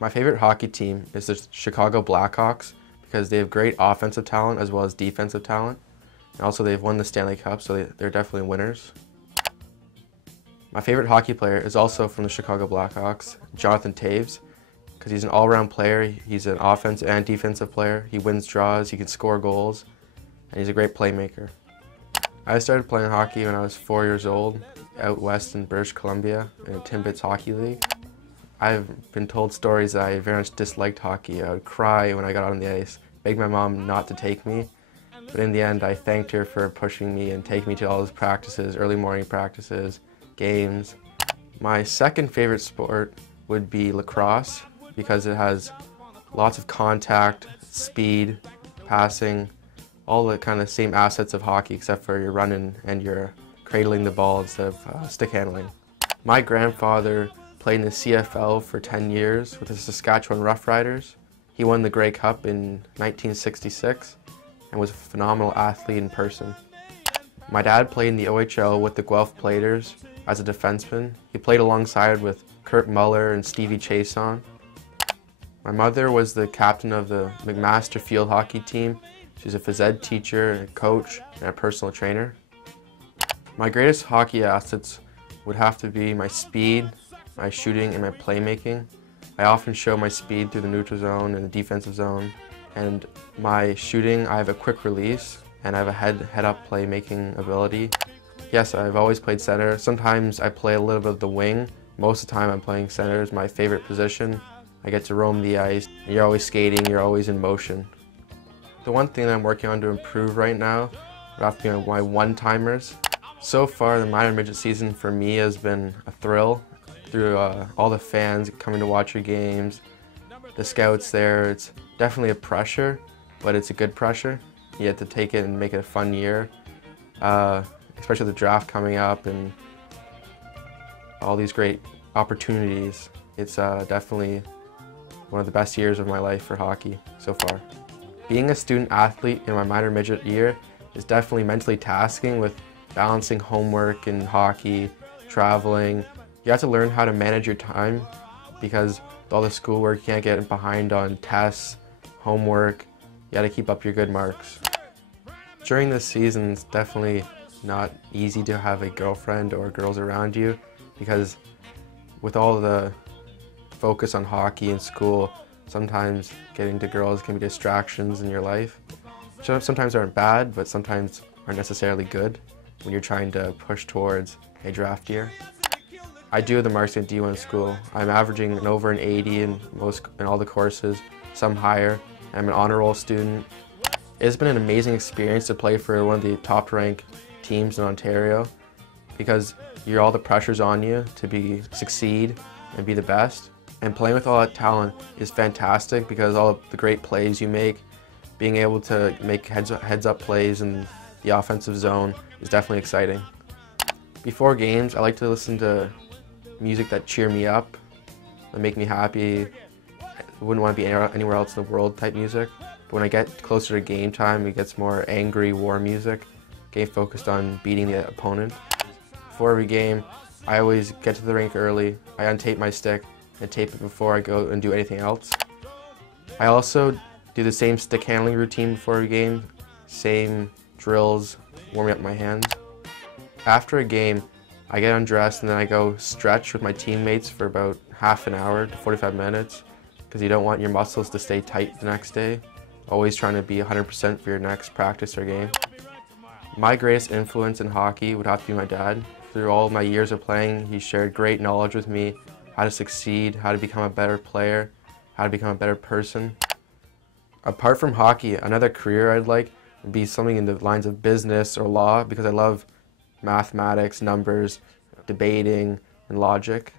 My favorite hockey team is the Chicago Blackhawks because they have great offensive talent as well as defensive talent. And also they've won the Stanley Cup, so they're definitely winners. My favorite hockey player is also from the Chicago Blackhawks, Jonathan Toews, because he's an all-around player. He's an offensive and defensive player. He wins draws, he can score goals, and he's a great playmaker. I started playing hockey when I was 4 years old, out west in British Columbia in a Timbits Hockey League. I've been told stories that I very much disliked hockey. I would cry when I got on the ice, beg my mom not to take me, but in the end I thanked her for pushing me and taking me to all those practices, early morning practices, games. My second favorite sport would be lacrosse because it has lots of contact, speed, passing, all the kind of same assets of hockey except for you're running and you're cradling the ball instead of stick handling. My grandfather played in the CFL for 10 years with the Saskatchewan Roughriders. He won the Grey Cup in 1966 and was a phenomenal athlete in person. My dad played in the OHL with the Guelph Platers as a defenseman. He played alongside with Kurt Muller and Stevie Chason. My mother was the captain of the McMaster field hockey team. She's a phys ed teacher, a coach, and a personal trainer. My greatest hockey assets would have to be my speed, my shooting, and my playmaking. I often show my speed through the neutral zone and the defensive zone. And my shooting, I have a quick release, and I have a head-up playmaking ability. Yes, I've always played center. Sometimes I play a little bit of the wing. Most of the time I'm playing center is my favorite position. I get to roam the ice. You're always skating, you're always in motion. The one thing that I'm working on to improve right now would have to be my one-timers. So far, the minor midget season for me has been a thrill through all the fans coming to watch your games, the scouts there. It's definitely a pressure, but it's a good pressure. You have to take it and make it a fun year, especially the draft coming up and all these great opportunities. It's definitely one of the best years of my life for hockey so far. Being a student athlete in my minor midget year is definitely mentally tasking with balancing homework and hockey, traveling. You have to learn how to manage your time because with all the schoolwork you can't get behind on tests, homework. You got to keep up your good marks. During this season, it's definitely not easy to have a girlfriend or girls around you because with all the focus on hockey and school, sometimes getting to girls can be distractions in your life. Sometimes aren't bad, but sometimes aren't necessarily good when you're trying to push towards a draft year. I do the marks in D1 school. I'm averaging over an 80 in all the courses, some higher. I'm an honor roll student. It's been an amazing experience to play for one of the top ranked teams in Ontario because all the pressure's on you to succeed and be the best. And playing with all that talent is fantastic because all of the great plays you make, being able to make heads up plays in the offensive zone is definitely exciting. Before games, I like to listen to music that cheer me up, that make me happy. I wouldn't want to be anywhere else in the world type music. But when I get closer to game time, it gets more angry war music, game focused on beating the opponent. Before every game, I always get to the rink early. I untape my stick and tape it before I go and do anything else. I also do the same stick handling routine before every game, same drills, warming up my hands. After a game, I get undressed and then I go stretch with my teammates for about half an hour to 45 minutes because you don't want your muscles to stay tight the next day. Always trying to be 100% for your next practice or game. My greatest influence in hockey would have to be my dad. Through all my years of playing, he shared great knowledge with me, how to succeed, how to become a better player, how to become a better person. Apart from hockey, another career I'd like would be something in the lines of business or law because I love mathematics, numbers, debating, and logic.